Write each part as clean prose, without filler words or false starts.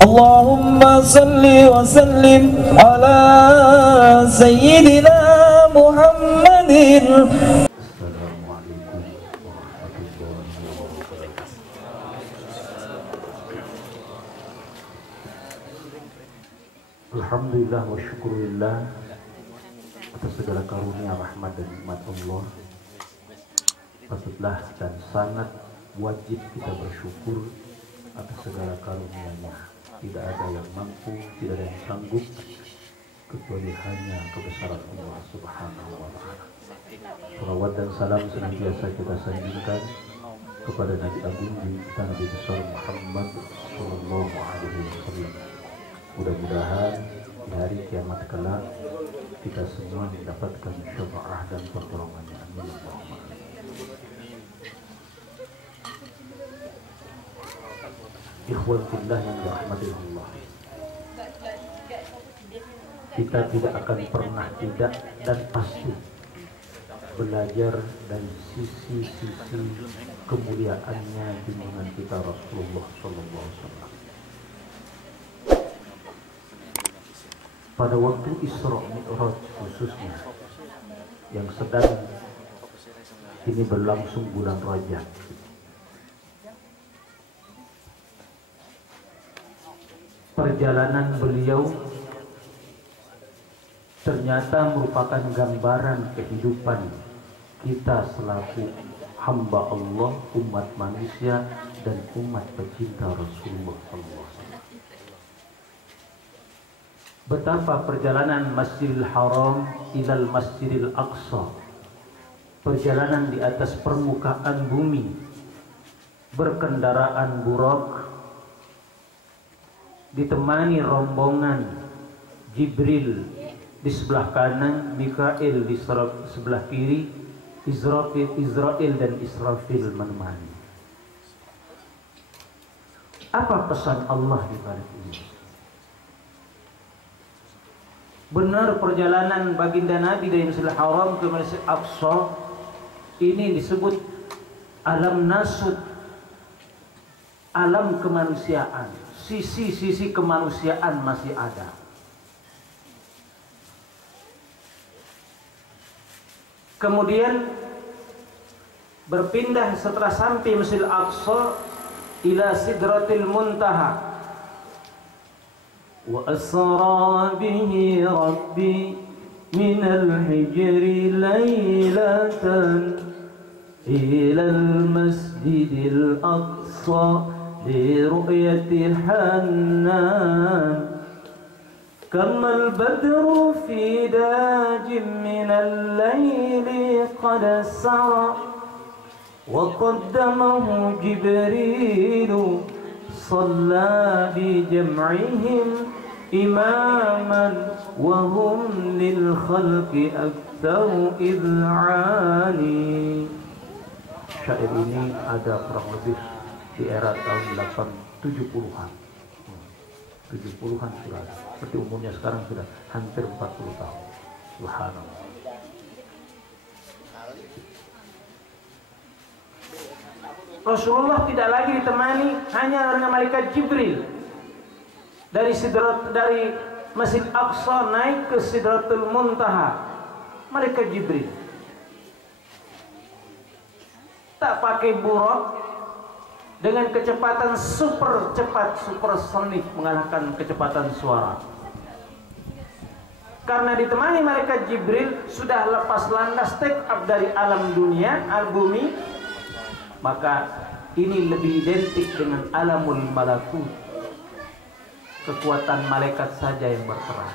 Allahumma salli wa sallim ala sayyidina Muhammadin. Alhamdulillah wa syukurillah atas segala karunia, rahmat dan nikmat Allah. Patutlah dan sangat wajib kita bersyukur atas segala karunia-Nya. Tidak ada yang mampu, tidak ada yang sanggup kecuali hanya kebesaran Allah Subhanahu wa Ta'ala. Salawat dan salam senantiasa kita sanjungkan kepada Nabi Agung kita, Nabi besar Muhammad sallallahu alaihi wasallam. Mudah-mudahan di hari kiamat kelak kita semua mendapatkan syafaat dan pertolongannya. Amin. Ikhwan fillah yang dirahmati Allah, kita tidak akan pernah tidak dan pasti belajar dari sisi-sisi kemuliaannya junjungan kita Rasulullah sallallahu alaihi wasallam. Pada waktu Isra Mi'raj khususnya yang sedang ini berlangsung bulan Rajab, perjalanan beliau ternyata merupakan gambaran kehidupan kita selaku hamba Allah, umat manusia dan umat pecinta Rasulullah sallallahu alaihi wasallam. Betapa perjalanan Masjidil Haram ilal Masjidil Aqsa, perjalanan di atas permukaan bumi, berkendaraan burak, ditemani rombongan Jibril di sebelah kanan, Mikail di sebelah kiri, Israel dan Israfil menemani. Apa pesan Allah di balik ini? Benar perjalanan baginda Nabi dari Masjidil Haram ke Masjidil Aqsa ini disebut alam nasut, alam kemanusiaan. Sisi-sisi kemanusiaan masih ada. Kemudian berpindah setelah sampai Masjidil Aqsa ila Sidratil Muntaha. Wa asra bihi rabbi minal hijri laylatan ila al-masjidil aqsa لرؤية حنان كما البدر في داج من الليل قد سرى وقدمه جبريل صلى بجمعهم إماما وهم للخلق أكثر إذعاني. Syair ini ada kurang lebih di era tahun 70-an. 70-an sudah. Seperti umumnya sekarang sudah hampir 40 tahun. Subhanallah. Rasulullah tidak lagi ditemani hanya dengan malaikat Jibril. Dari Masjid Aqsa naik ke Sidratul Muntaha, malaikat Jibril. Tak pakai burak, dengan kecepatan super cepat, supersonik, mengalahkan kecepatan suara. Karena ditemani malaikat Jibril, sudah lepas landas take up dari alam dunia, alam bumi, maka ini lebih identik dengan alamul malakut. Kekuatan malaikat saja yang berperan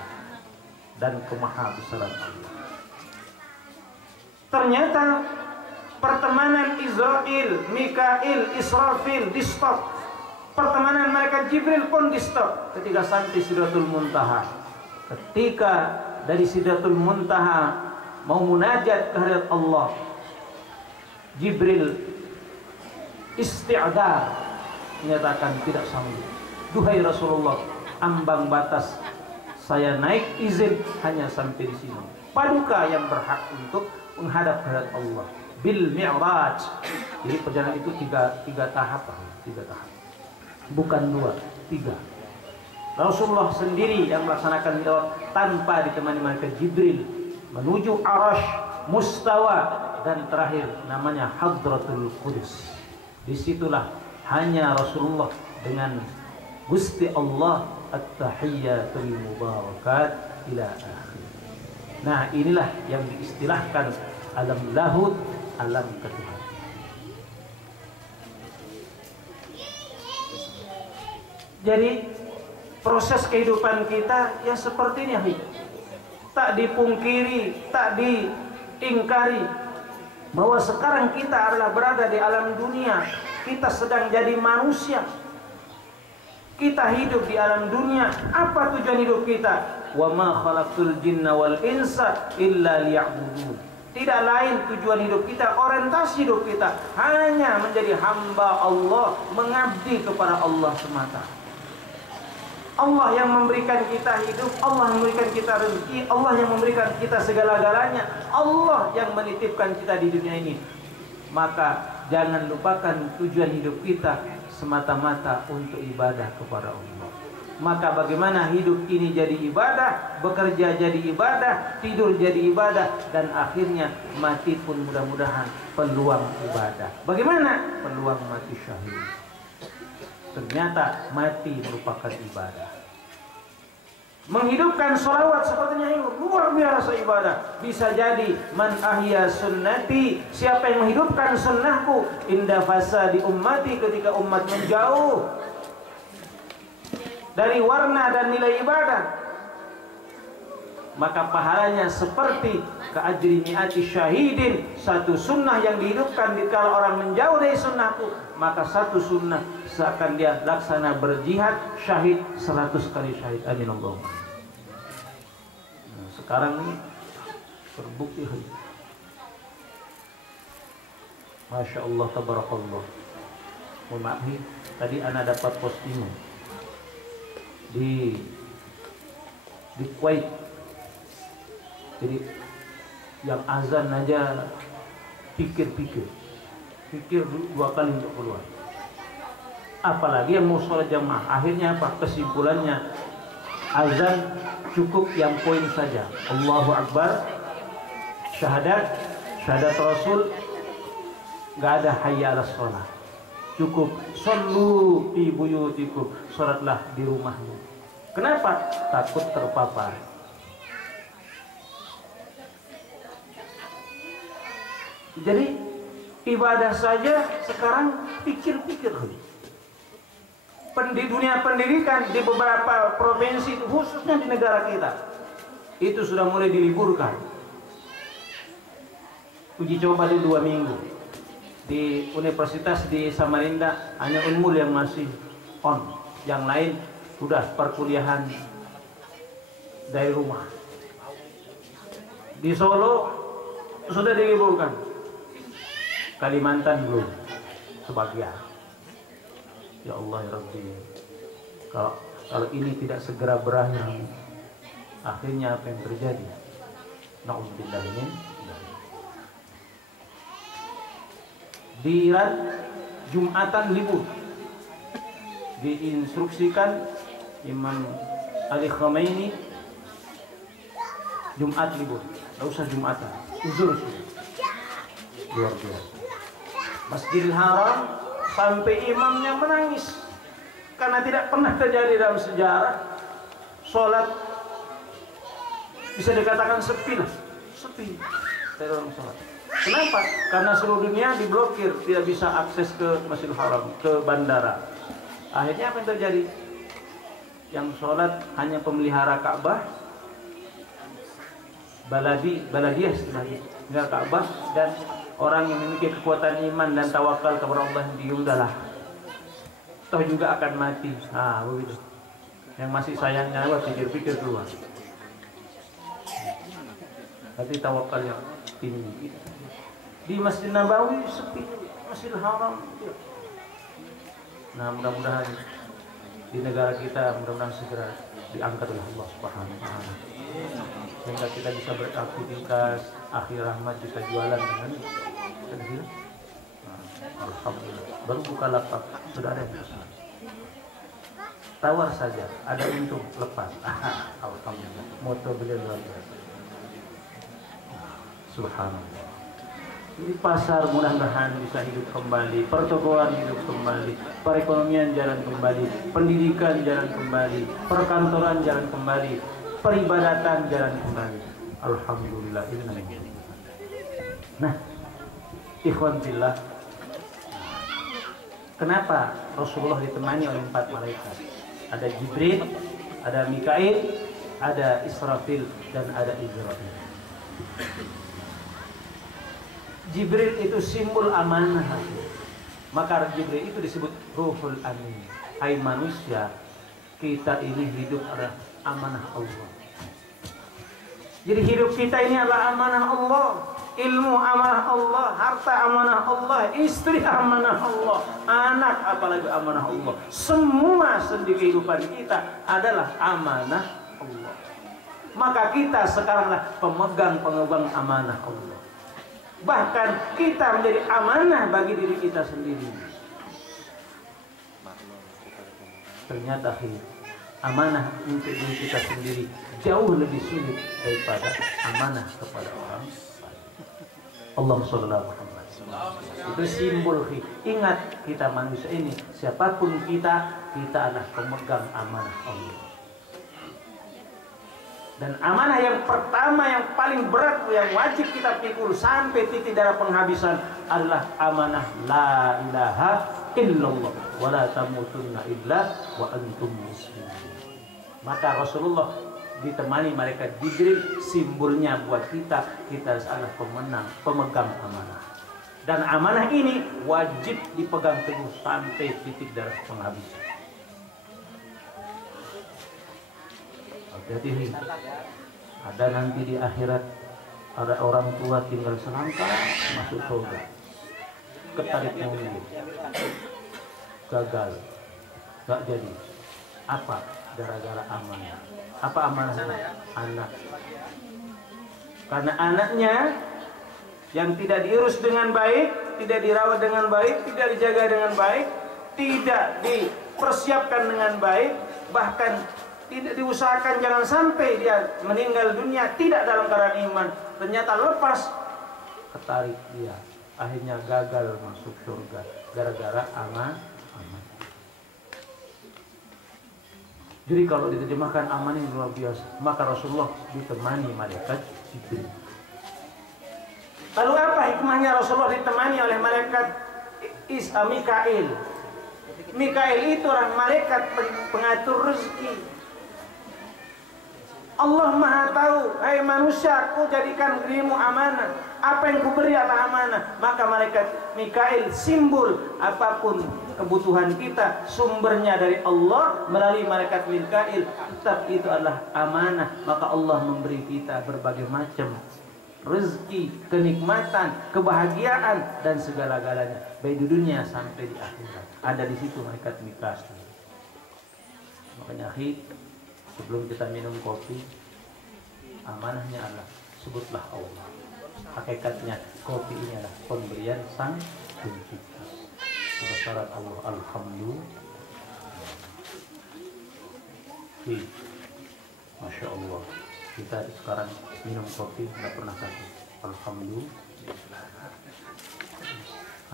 dan kemahabesaran Allah. Ternyata pertemanan Israel, Mikail, Israfil di stop. Pertemanan malaikat Jibril pun di stop ketika sampai Sidratul Muntaha. Ketika dari Sidratul Muntaha mau munajat ke hadirat Allah, Jibril isti'dar menyatakan tidak sanggup. Duhai Rasulullah, ambang batas saya naik izin hanya sampai di sini. Paduka yang berhak untuk menghadap hadirat Allah. Bil Mi'raj. Jadi perjalanan itu tiga tahap, bukan 2, 3. Rasulullah sendiri yang melaksanakan mi'raj tanpa ditemani malaikat Jibril menuju Arasy Mustawa, dan terakhir namanya Hadratul Qudus. Disitulah hanya Rasulullah dengan Gusti Allah at-tahiyyatul mubarakat ila akhir. Nah, inilah yang diistilahkan alam lahud, alam ketuhanan. Jadi proses kehidupan kita ya seperti ini, tak dipungkiri, tak diingkari bahwa sekarang kita adalah berada di alam dunia. Kita sedang jadi manusia, kita hidup di alam dunia. Apa tujuan hidup kita? Wa ma khalaqtul jinna wal insa illa liya'budun. Tidak lain tujuan hidup kita, orientasi hidup kita hanya menjadi hamba Allah, mengabdi kepada Allah semata. Allah yang memberikan kita hidup, Allah yang memberikan kita rezeki, Allah yang memberikan kita segala-galanya, Allah yang menitipkan kita di dunia ini. Maka jangan lupakan tujuan hidup kita semata-mata untuk ibadah kepada Allah. Maka bagaimana hidup ini jadi ibadah, bekerja jadi ibadah, tidur jadi ibadah, dan akhirnya mati pun mudah-mudahan peluang ibadah. Bagaimana? Peluang mati syahid. Ternyata mati merupakan ibadah. Menghidupkan sholawat sepertinya ini luar biasa ibadah. Bisa jadi man ahya sunnati, siapa yang menghidupkan sunnahku, inda fasadi ummati, ketika umat menjauh dari warna dan nilai ibadah, maka pahalanya seperti keajri mi'ati syahidin. Satu sunnah yang dihidupkan kalau orang menjauh dari sunnahku, maka satu sunnah seakan dia laksana berjihad syahid 100 kali syahid. Amin Allah. Nah, sekarang ini terbukti. Masya Allah, tabarakallah. Mohon maaf nih, tadi ana dapat postingan di Kuwait. Jadi yang azan aja pikir dua kali untuk keluar, apalagi yang mau sholat jamaah. Akhirnya apa kesimpulannya? Azan cukup yang poin saja, Allahu Akbar, syahadat Rasul, gak ada hayya ala sholat. Cukup shollu fi buyutikum, sholatlah di rumahmu. Kenapa? Takut terpapar. Jadi ibadah saja sekarang pikir-pikir. Di dunia pendidikan di beberapa provinsi, khususnya di negara kita, itu sudah mulai diliburkan. Uji coba di 2 minggu. Di universitas di Samarinda hanya Unmul yang masih on, yang lain sudah perkuliahan dari rumah. Di Solo sudah diliburkan, Kalimantan belum sebagian. Ya Allah ya Rabbi, kalau ini tidak segera berakhir, akhirnya apa yang terjadi? Na'udzubillah min. Di Iran Jumatan libur, diinstruksikan Imam Ali Khamenei Jumat libur, tidak usah Jumatan, uzur sudah. Luar biasa. Masjidil Haram sampai imamnya menangis karena tidak pernah terjadi dalam sejarah sholat bisa dikatakan sepi dalam sholat. Kenapa? Karena seluruh dunia diblokir, tidak bisa akses ke Masjidil Haram, ke bandara. Akhirnya apa yang terjadi? Yang sholat hanya pemelihara Ka'bah, baladiyah istilahnya, Ka'bah, dan orang yang memiliki kekuatan iman dan tawakal kepada Allah, diundahlah. Toh juga akan mati. Nah, begitu. Yang masih sayang nyawa pikir-pikir keluar. Tapi tawakal yang tinggi. Di Masjid Nabawi sepi, Masjidil Haram. Nah, mudah-mudahan di negara kita mudah-mudahan segera diangkat oleh Allah Subhanahu wa taala. Sehingga kita bisa beraktivitas, akhir rahmat bisa jualan dengan sedikit. Alhamdulillah. Baru buka lapak sudah ada yang bisa. tawar saja, ada untung, lepas. Alhamdulillah, moto beliau luar biasa. Subhanallah. Di pasar mudah-mudahan bisa hidup kembali, pertokoan hidup kembali, perekonomian jalan kembali, pendidikan jalan kembali, perkantoran jalan kembali, peribadatan jalan kembali. Alhamdulillah, ini namanya. Nah, ikhwan fillah, kenapa Rasulullah ditemani oleh 4 malaikat? Ada Jibril, ada Mikail, ada Israfil, dan ada Israfil. Jibril itu simbol amanah. Maka Jibril itu disebut Ruhul Amin. Hai manusia, kita ini hidup adalah amanah Allah. Jadi hidup kita ini adalah amanah Allah. Ilmu amanah Allah, harta amanah Allah, istri amanah Allah, anak apalagi amanah Allah. Semua sendi kehidupan kita adalah amanah Allah. Maka kita sekaranglah pemegang amanah Allah. Bahkan kita menjadi amanah bagi diri kita sendiri. Ternyata amanah untuk diri kita sendiri jauh lebih sulit daripada amanah kepada orang lain. Allahumma sholli ala Muhammad. Itu simbol. Ingat, kita manusia ini, siapapun kita adalah pemegang amanah Allah. Dan amanah yang pertama, yang paling berat, yang wajib kita pikul sampai titik darah penghabisan adalah amanah la ilaha illallah wa la tamutunna illa wa antum muslimun. Maka Rasulullah ditemani malaikat Jibril, simbolnya buat kita adalah pemegang amanah. Dan amanah ini wajib dipegang teguh sampai titik darah penghabisan. Jadi ada nanti di akhirat, ada orang tua tinggal selangkah masuk surga, ketarik mobil, gagal, gak jadi. Apa? Gara-gara amanah. Apa amanahnya? Anak. Karena anaknya yang tidak diurus dengan baik, tidak dirawat dengan baik, tidak dijaga dengan baik, tidak dipersiapkan dengan baik, bahkan tidak diusahakan jangan sampai dia meninggal dunia tidak dalam keadaan iman, ternyata lepas, ketarik dia, akhirnya gagal masuk surga gara-gara amanah. Jadi kalau diterjemahkan amanah yang luar biasa, maka Rasulullah ditemani malaikat Jibril. Lalu apa hikmahnya Rasulullah ditemani oleh malaikat Mikail? Mikail itu orang malaikat pengatur rezeki. Allah Maha tahu, hai manusia, aku jadikan dirimu amanah. Apa yang kuberi adalah amanah. Maka malaikat Mikail, simbol apapun kebutuhan kita, sumbernya dari Allah melalui malaikat Mikail, tetap itu adalah amanah. Maka Allah memberi kita berbagai macam rezeki, kenikmatan, kebahagiaan, dan segala-galanya, baik di dunia sampai di akhirat. Ada di situ malaikat Mikail. Makanya sebelum kita minum kopi, amanahnya adalah sebutlah Allah. Hakikatnya kopi ini adalah pemberian Sang Pencipta. Kebesaran Allah, alhamdulillah. Masya Allah. Kita sekarang minum kopi tidak pernah takut. Alhamdulillah.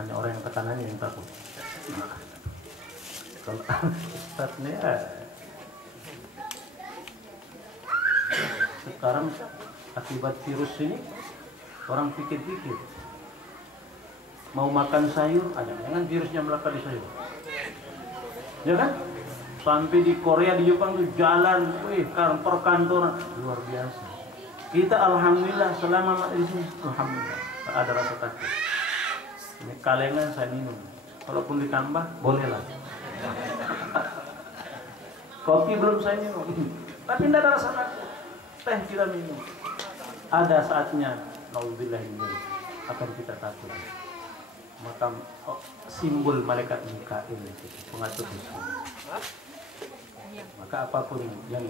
Hanya orang yang ketangannya yang takut. Kalau Ustadznya sekarang akibat virus ini orang pikir-pikir mau makan sayur, ada jangan virusnya melekat di sayur, ya kan? Sampai di Korea, di Jepang tuh jalan, perkantoran luar biasa. Kita alhamdulillah selama di sini, alhamdulillah tak ada rasa takut. Ini kalengan saya minum, kalaupun ditambah bolehlah. Kopi belum saya minum, tapi tidak ada rasa takut. Teh kita minum, ada saatnya naudzubillah akan kita takut. Maka simbol malaikat Mikail itu pengatur rezeki. Maka apapun yang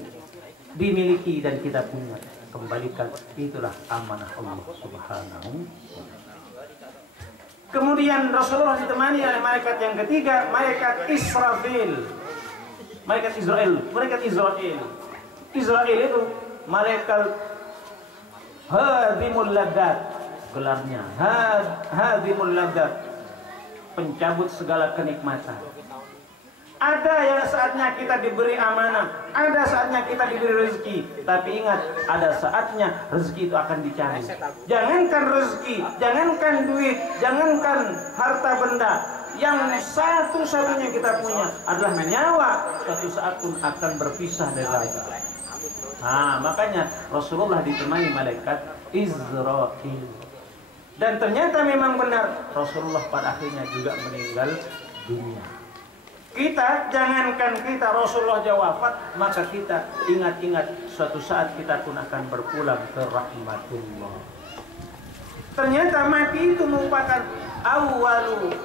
dimiliki dan kita punya, kembalikan, itulah amanah Allah Subhanahu. Kemudian Rasulullah ditemani oleh malaikat yang ketiga, malaikat Israfil. Malaikat Israel. Israel itu malaikat hadimul ladat, gelarnya hadimul ladat, pencabut segala kenikmatan. Ada yang saatnya kita diberi amanah, ada saatnya kita diberi rezeki, tapi ingat, ada saatnya rezeki itu akan dicari. Jangankan rezeki, jangankan duit, jangankan harta benda, yang satu-satunya kita punya adalah nyawa, suatu saat pun akan berpisah dari kita. Nah, makanya Rasulullah ditemani malaikat Israil. Dan ternyata memang benar, Rasulullah pada akhirnya juga meninggal dunia. Kita, jangankan kita, Rasulullah wafat, maka kita ingat-ingat suatu saat kita pun akan berpulang ke rahmatullah. Ternyata mati itu merupakan awalu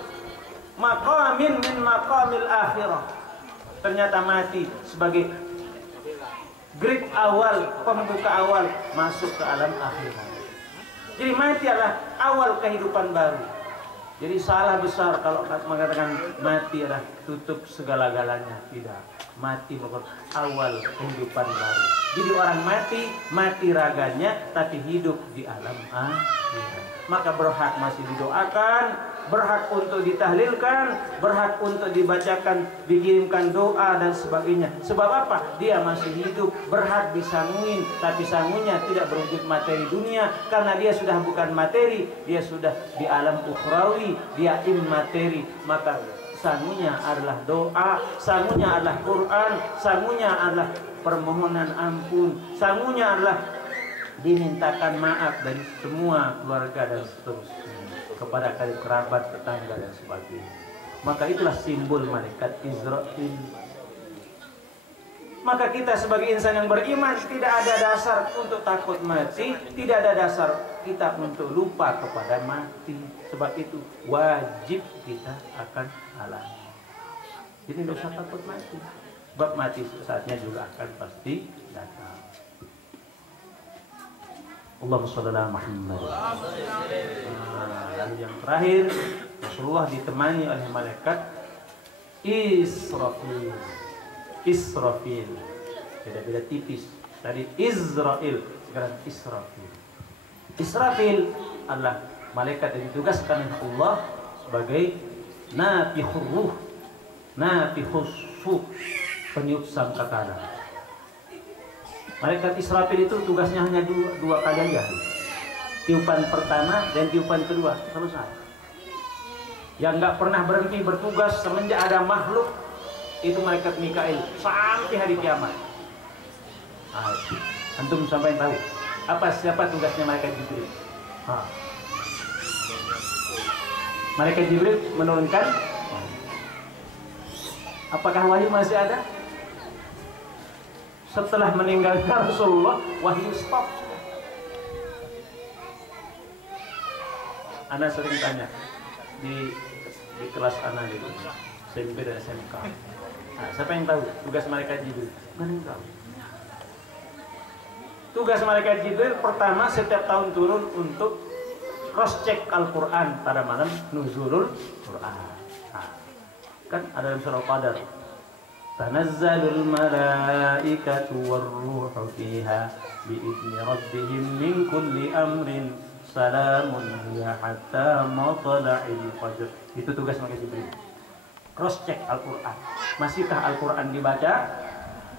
maqamin min maqamil akhirah. Ternyata mati sebagai grade awal, pembuka awal masuk ke alam akhirat. Jadi mati adalah awal kehidupan baru. Jadi salah besar kalau mengatakan mati adalah tutup segala-galanya. Tidak. Mati merupakan awal kehidupan baru. Jadi orang mati raganya, tapi hidup di alam akhirat. Maka berhak masih didoakan, berhak untuk ditahlilkan, berhak untuk dibacakan, dikirimkan doa dan sebagainya. Sebab apa? Dia masih hidup, berhak disangungin, tapi sangunya tidak berwujud materi dunia, karena dia sudah bukan materi, dia sudah di alam ukhrawi, dia immateri. Maka sangunya adalah doa, sangunya adalah Quran, sangunya adalah permohonan ampun, sangunya adalah dimintakan maaf dari semua keluarga dan seterusnya, kepada karib kerabat, tetangga dan sebagainya. Maka itulah simbol malaikat Israil. Maka kita sebagai insan yang beriman tidak ada dasar untuk takut mati, tidak ada dasar kita untuk lupa kepada mati. Sebab itu wajib kita akan alami. Jadi tidak usah takut mati. Sebab mati saatnya juga akan pasti datang. Allahumma shalli ala Muhammad. Lalu yang terakhir, Rasulullah ditemani oleh malaikat Israfil. Beda-beda tipis. Tadi Israil, sekarang Israfil. Israfil adalah malaikat yang ditugaskan oleh Allah sebagai nafikhur ruh, nafikhus suf, peniup sangkakala. Malaikat Israfil itu tugasnya hanya dua kali aja. Tiupan pertama dan tiupan kedua, selesai. Yang nggak pernah berhenti bertugas semenjak ada makhluk itu malaikat Mikail sampai hari kiamat. Antum sampai tahu siapa tugasnya malaikat Jibril? Malaikat Jibril menurunkan. Apakah wahyu masih ada? Setelah meninggalkan Rasulullah, wahyu stop. Ana sering tanya di kelas Ana itu, SMP dan SMK. Siapa yang tahu tugas malaikat Jibril? Mana yang tahu? Tugas malaikat Jibril pertama setiap tahun turun untuk cross check Al-Quran pada malam nuzulul Quran. Kan ada dalam surah Qadar. Tanazzalul malaikatu warruhu fiha bi'izni rabbihim min kulli amrin salamun hiya hatta matla'il fajr. Itu tugas malaikat Jibril. Cross check Al-Quran. Masihkah Al-Quran dibaca?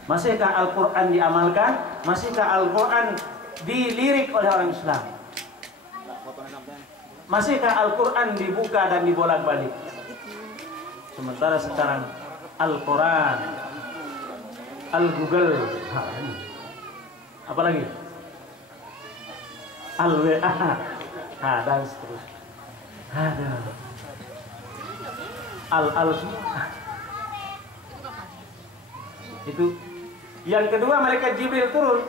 Masihkah Al-Quran diamalkan? Masihkah Al-Quran dilirik oleh orang Islam? Masihkah Al-Quran dibuka dan dibolak-balik? Sementara sekarang Al-Quran, Al-Google, apa lagi? Al-WA, dan seterusnya. Ada Al itu. Yang kedua, malaikat Jibril turun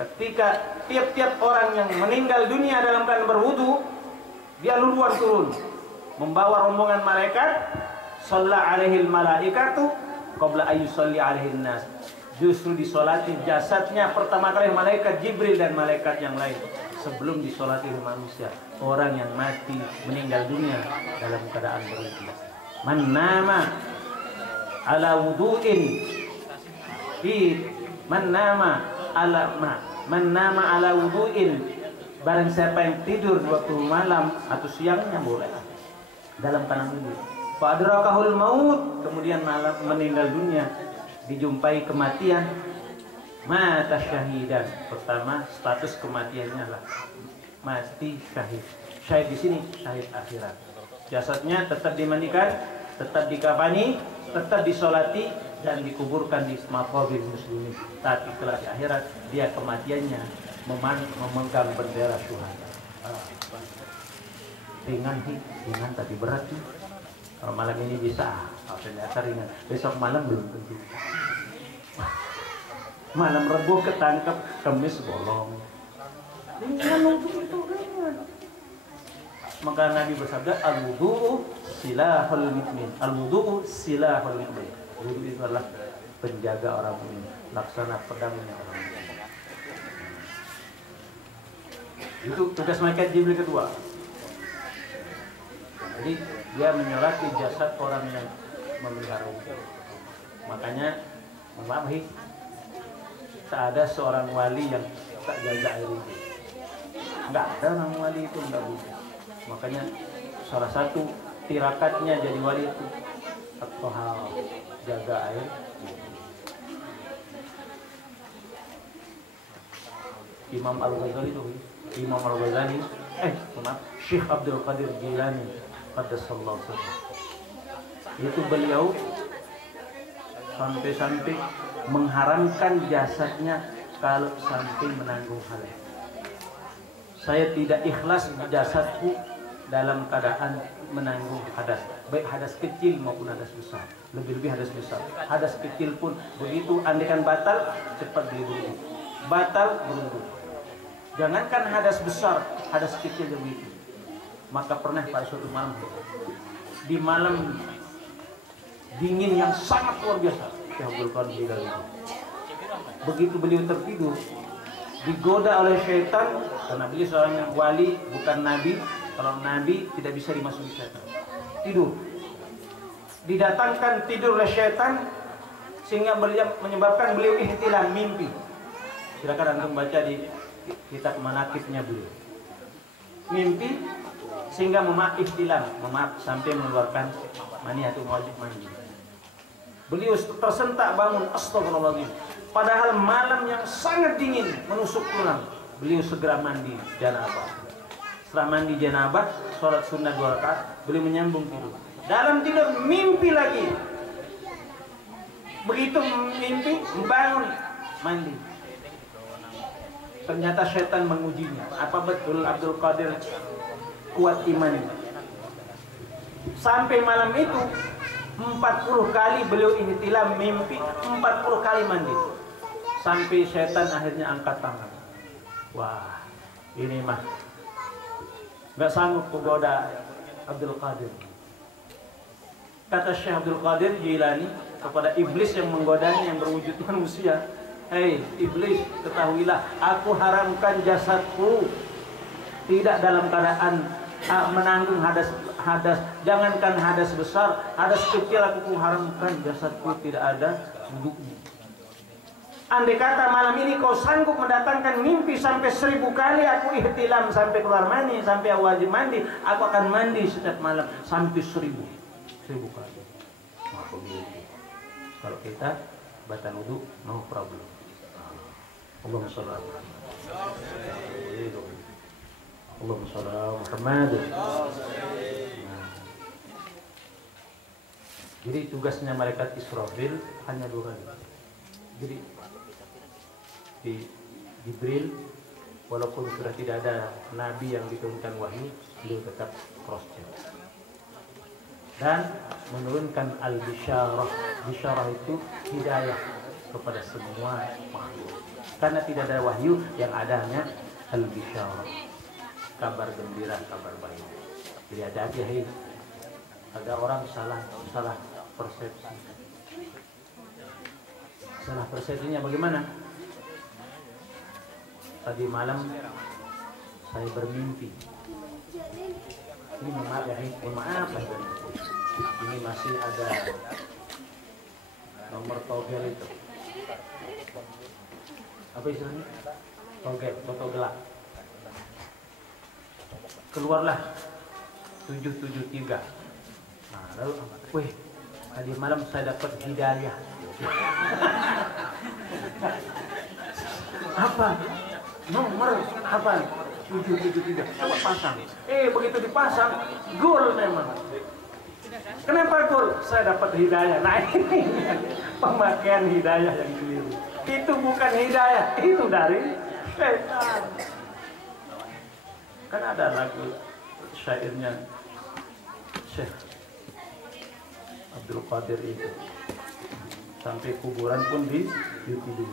ketika tiap-tiap orang yang meninggal dunia dalam keadaan berwudu, dia duluan turun membawa rombongan malaikat. Shalla alaihil malaikatu qabla ayyusalli alaihin nas. Justru disolati jasadnya pertama kali malaikat Jibril dan malaikat yang lain sebelum disolati oleh manusia. Orang yang mati meninggal dunia dalam keadaan berwudu. Man nama ala wudu'in syahid man nama ala wudu'in, barang siapa yang tidur waktu malam atau siangnya boleh dalam keadaan wudu. Fa adrakahul maut, kemudian malam meninggal dunia, dijumpai kematian, mata syahidan. Pertama status kematiannya adalah mati syahid. Syahid di sini syahid akhirat. Jasadnya tetap dimandikan, tetap dikafani, tetap disolati dan dikuburkan di maqabir muslimin. Tapi kelak di akhirat dia kematiannya memegang bendera syuhada. Ringan tapi berat nih. Kalau malam ini bisa, ternyata ringan. Besok malam belum tentu. Malam Rabu ketangkep, Kamis bolong. Ringan untuk itu ringan. Maka Nabi bersabda, al-wudu'u silahul mu'min. Al-wudu'u silahul mu'min. Wudu itu adalah penjaga orang mukmin, laksana pedangnya orang mukmin. Itu tugas malaikat Jibril kedua. Jadi dia menyolati jasad orang yang memelihara wudu. Makanya memahi tak ada seorang wali yang tak jaga air wudu. Enggak ada orang wali itu enggak wudu. Makanya salah satu tirakatnya jadi wali itu at-tahara, jaga air. Imam Al-Ghazali itu, Syekh Abdul Qadir Jilani qaddasallahu sirrahu. Itu beliau sampai mengharamkan jasadnya kalau sampai menanggung hadas. Saya tidak ikhlas jasadku dalam keadaan menanggung hadas, baik hadas kecil maupun hadas besar. Lebih-lebih hadas besar. Hadas kecil pun begitu, andaikan batal cepat berwudu. Batal berwudu. Jangankan hadas besar, hadas kecil yang begitu. Maka pernah pada suatu malam, di malam dingin yang sangat luar biasa, Syekh Abdul Qadir Jilani, begitu beliau tertidur, digoda oleh syaitan, karena beliau seorang wali bukan nabi. Kalau nabi tidak bisa dimasuki syaitan. Tidur, didatangkan tidur oleh syaitan, sehingga menyebabkan beliau ihtilam, mimpi. Silakan antum baca di kitab manaqibnya beliau. Mimpi sehingga ihtilam, sampai mengeluarkan mani atau wajib mandi. Beliau tersentak bangun, astagfirullahaladzim. Padahal malam yang sangat dingin menusuk tulang. Beliau segera mandi janabah. Setelah mandi janabah, sholat sunnah 2 rakaat, beliau menyambung tidur. Dalam tidur mimpi lagi. Begitu mimpi, bangun, mandi. Ternyata setan mengujinya. Apa betul Abdul Qadir kuat iman? Sampai malam itu 40 kali beliau ihtilam mimpi, 40 kali mandi. Sampai setan akhirnya angkat tangan. Wah, ini mah nggak sanggup menggoda Abdul Qadir. Kata Syekh Abdul Qadir Jilani kepada iblis yang menggodanya, yang berwujud manusia, hei iblis, ketahuilah aku haramkan jasadku tidak dalam keadaan menanggung hadas. Jangankan hadas besar, hadas kecil aku haramkan jasadku tidak ada wudunya. Andai kata malam ini kau sanggup mendatangkan mimpi sampai 1000 kali aku ihtilam sampai keluar mani, sampai wajib mandi, aku akan mandi setiap malam sampai 1000 kali. Kalau kita batal wudu, no problem. Allahumma shalli ala Muhammad. Jadi tugasnya malaikat Israfil hanya 2 kali. Jadi di Jibril, walaupun sudah tidak ada nabi yang diturunkan wahyu, beliau tetap cross check dan menurunkan al-bisyarah. Bisyarah itu hidayah kepada semua makhluk. Karena tidak ada wahyu, yang adanya al-bisyarah, kabar gembira, kabar baik. Jadi hati-hati, ada orang salah persepsi. Salah persepsinya bagaimana? Tadi malam saya bermimpi. Ini maaf ya, ini masih ada nomor togel itu. apa istilahnya? Togel, foto gelap. Keluarlah 773. Nah, lalu wih, tadi malam saya dapat hidayah. Apa? Nomor apa? 773. Coba pasang. Begitu dipasang, gol memang. Kenapa gol? Saya dapat hidayah. Nah, ini pemakaian hidayah yang keliru. Itu bukan hidayah, itu dari setan. Kan ada lagu syairnya Syekh Abdul Qadir itu, sampai kuburan pun ditidur.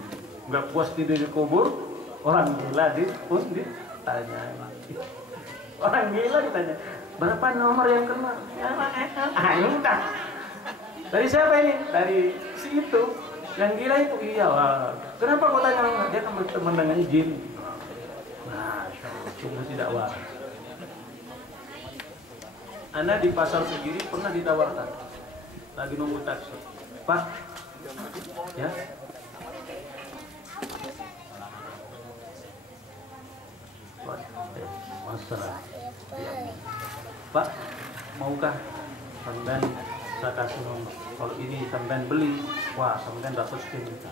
Nggak puas tidur di kubur, orang gila pun ditanya. Orang gila ditanya, berapa nomor yang kena? Entah. Dari siapa ini? Dari si itu. Yang gila itu, iya. Kenapa kau tanya? Dia kan berteman dengan jin. Nah, sungguh tidak waras. Anda di pasar sendiri pernah ditawarkan, lagi nunggu taksi, Pak, ya, masalah, ya. Pak, maukah sampean saya kasih nomor? Kalau ini sampean beli, wah sampean dapat sekian juta.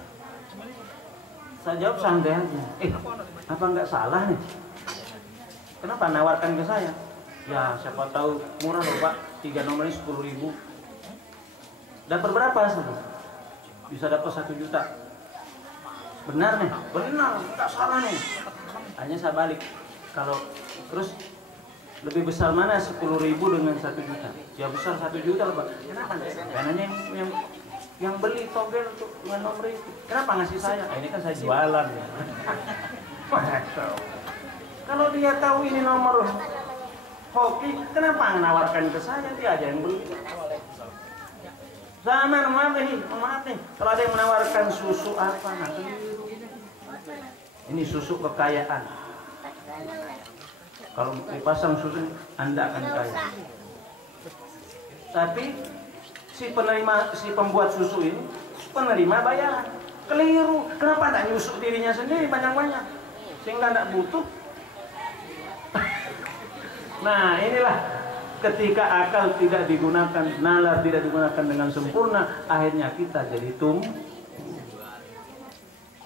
Saya jawab santai aja. Apa nggak salah nih? Kenapa nawarkan ke saya? Ya siapa tahu murah loh Pak, 3 nomornya 10.000. Dapat berapa sih? Bisa dapat 1 juta. Benar nih? Benar, tak salah nih. Hanya saya balik. Kalau terus lebih besar mana 10.000 dengan 1 juta? Ya besar 1 juta lah Pak. Kenapa? Karena yang beli togel untuk dengan nomor itu. Kenapa ngasih saya? Ini kan saya jualan ya. Kalau dia tahu ini nomor hoki, kenapa menawarkan ke saya? Dia aja yang beli. Zaman maaf nih. Kalau ada yang menawarkan susu apa, nah keliru. Ini susu kekayaan. Kalau dipasang susu, Anda akan kaya. Tapi si pembuat susu ini penerima bayaran. Keliru. Kenapa tak nyusuk dirinya sendiri banyak-banyak sehingga tidak butuh? Nah, inilah ketika akal tidak digunakan, nalar tidak digunakan dengan sempurna, akhirnya kita jadi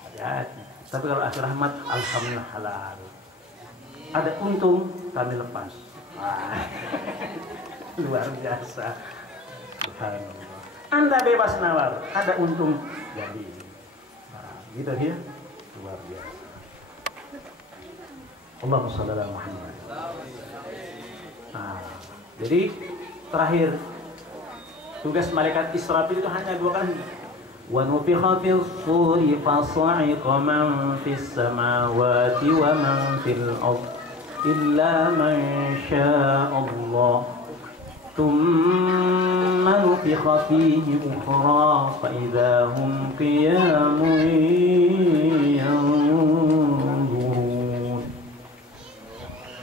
hati-hati. Tapi kalau akhir rahmat, alhamdulillah halal. Ada untung, kami lepas. Luar biasa. Subhanallah. Anda bebas nawar, ada untung jadi. Nah, gitu ya. Luar biasa. Allahumma shalli ala Muhammad. Nah, jadi terakhir tugas malaikat Israfil itu hanya 2 kali. Wa nufikha fis suri fasa'iqa man fis samawati wa man fil ard illa man syaa Allah. Thumma nufikha fihi ukhra fa idza hum qiyamun yanzurun.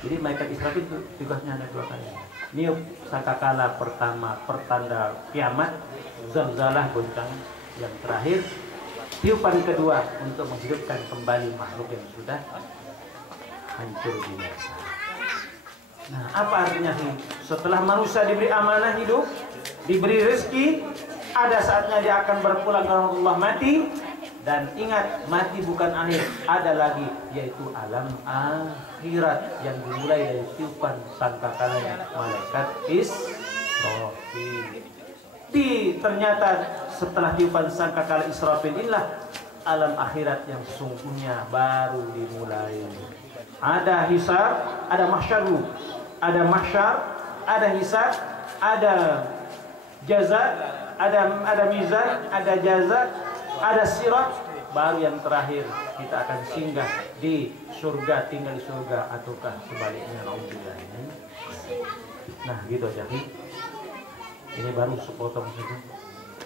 Jadi malaikat Israfil itu tugasnya ada 2 kali. Niup sangkakala pertama, pertanda kiamat, zalzalah goncang. Yang terakhir, tiupan kedua untuk menghidupkan kembali makhluk yang sudah hancur binasa. Nah, apa artinya sih? Setelah manusia diberi amanah hidup, diberi rezeki, ada saatnya dia akan berpulang ke Allah mati. Dan ingat, mati bukan akhir, ada lagi, yaitu alam akhirat yang dimulai dari tiupan sangkakala malaikat Israfil. Ternyata setelah tiupan sangkakala Israfil inilah alam akhirat yang sesungguhnya baru dimulai. Ada hisab, ada mahsyar, ada hisab, ada jaza, ada mizan, ada jaza, ada sirat, baru yang terakhir kita akan singgah di surga, tinggal di surga ataukah sebaliknya. Alhamdulillah. Nah, gitu aja. Ini baru sepotong saja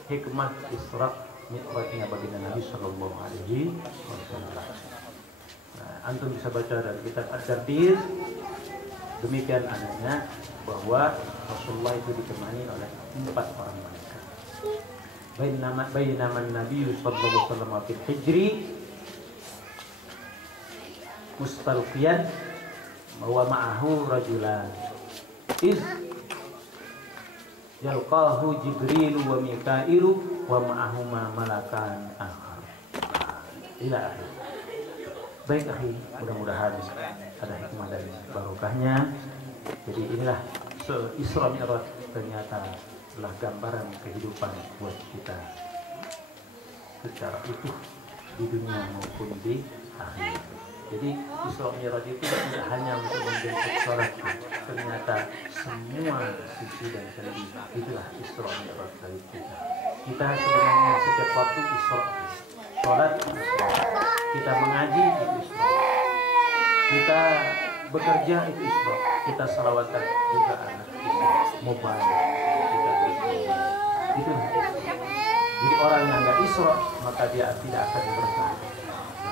hikmah Isra Mi'rajnya baginda Nabi Sallallahu Alaihi Wasallam. Nah, antum bisa baca dari kitab Ad-Dardir. Demikian adanya bahwa Rasulullah itu ditemani oleh 4 orang malaikat. bainama Nabi sallallahu alaihi wasallam fil hijri mustalqiyan wa ma'ahu rajulan iz yalqahu Jibril wa Mikailu wa ma'ahuma malakan akhar ila akhir. Baik akhi, mudah-mudahan ada hikmah dan barokahnya. Jadi inilah Isra Mi'raj, ternyata adalah gambaran kehidupan buat kita secara utuh di dunia maupun di akhirat. Jadi Isra Mi'raj itu tidak hanya untuk membentuk sholat, ternyata semua sisi dan sendi itulah Isra Mi'raj dari kita. Kita sebenarnya setiap waktu Isra, sholat Isra, kita mengaji itu Isra, kita bekerja itu Isra, kita salawatan juga anak Isra, mobile kita Isra. Itulah Isra. Jadi orang yang nggak Isra maka dia tidak akan berkah.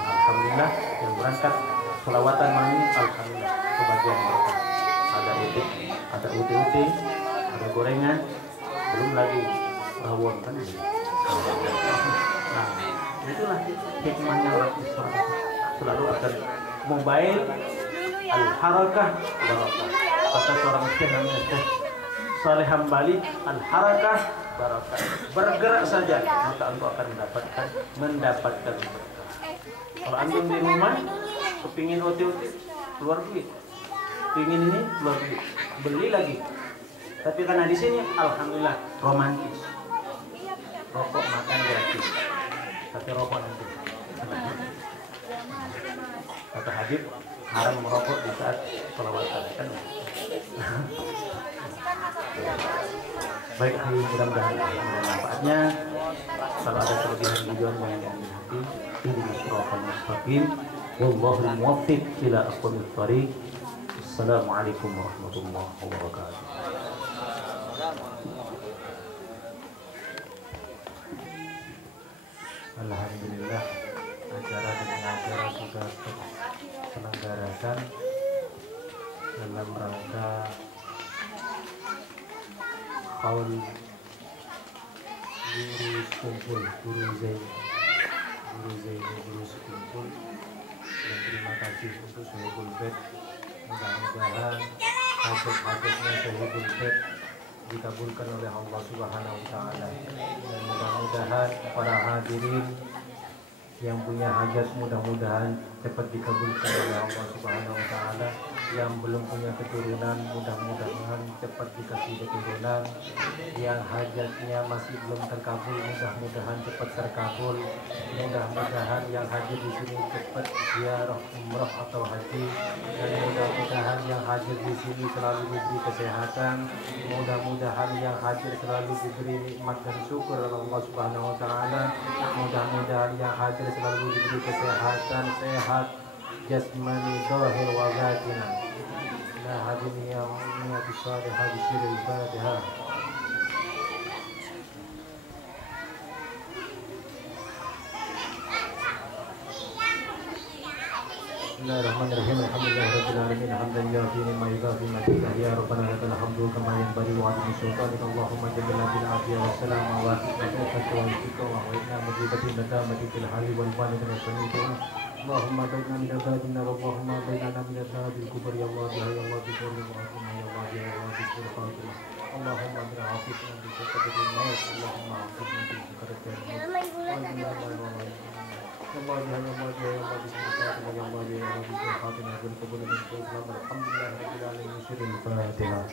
Alhamdulillah yang berangkat selawatan mani, alhamdulillah kebagian mereka. Ada UT, ada gorengan, belum lagi rawon kan. Nah, itulah hikmahnya orang Islam, selalu akan mobile al-harakah barakah. Kata seorang syekh namanya Syekh Saleh Hambali, al-harakah barakah. Bergerak saja maka engkau akan mendapatkan berkah. Kalau antum di rumah kepingin OT-OT keluar duit, pingin ini keluar duit, beli lagi. Tapi karena di sini alhamdulillah romantis, rokok makan gratis, tapi rokok nanti. Kata Habib, haram merokok di saat sholawatan kan. Baik, mudah-mudahan manfaatnya. Kalau ada kelebihan tujuan yang diambil hati, ihdinas siratal mustaqim, wallahul muwaffiq ila aqwamit thoriq. Assalamualaikum warahmatullahi wabarakatuh. Alhamdulillah, acara demi acara sudah terselenggarakan dalam rangka haul guru sekumpul, guru Zaini sekumpul. Dan terima kasih untuk Sohibul Bed. Mudah-mudahan hajat-hajatnya Sohibul Bed dikabulkan oleh Allah Subhanahu wa Ta'ala. Dan mudah-mudahan para hadirin yang punya hajat mudah-mudahan cepat dikabulkan oleh Allah Subhanahu wa Ta'ala. Yang belum punya keturunan mudah-mudahan cepat dikasih keturunan. Yang hajatnya masih belum terkabul mudah-mudahan cepat terkabul. Mudah-mudahan yang hadir di sini cepat ziarah umrah atau haji. Dan mudah-mudahan yang hadir di sini selalu diberi kesehatan. Mudah-mudahan yang hadir selalu diberi nikmat dan syukur oleh Allah Subhanahu wa Ta'ala. Mudah-mudahan yang hadir selalu diberi kesehatan, sehat jasmani, zahir wa batin. Nah, hadirin yang niat salihah di sirri Al-Fatihah. Bismillahirrahmanirrahim. Alhamdulillahirabbil alamin. Hamdan yafi'u ma yudafi madika ya rabbana lakal hamdu kama yanbaghi wa 'ala sultanika Allahumma jalla bil afiyah wa salam wa barakatuh wa fikra wa inna mujibati nadamati fil hali wal bani min as-sami'in. Allahumma baina min al-badina wa Allahumma bainana min al-badil kubur ya Allah ya Allah bi kulli mu'min ya Allah ya Allah bi kulli khatir. Allahumma bi afina bi sakatatil maut. Allahumma afina bi sakatatil maut. Allah ya Allah ya Allah bismillah ya Allah ya Allah bi kulli khatir. Alhamdulillah rabbil alamin. Al-Fatihah.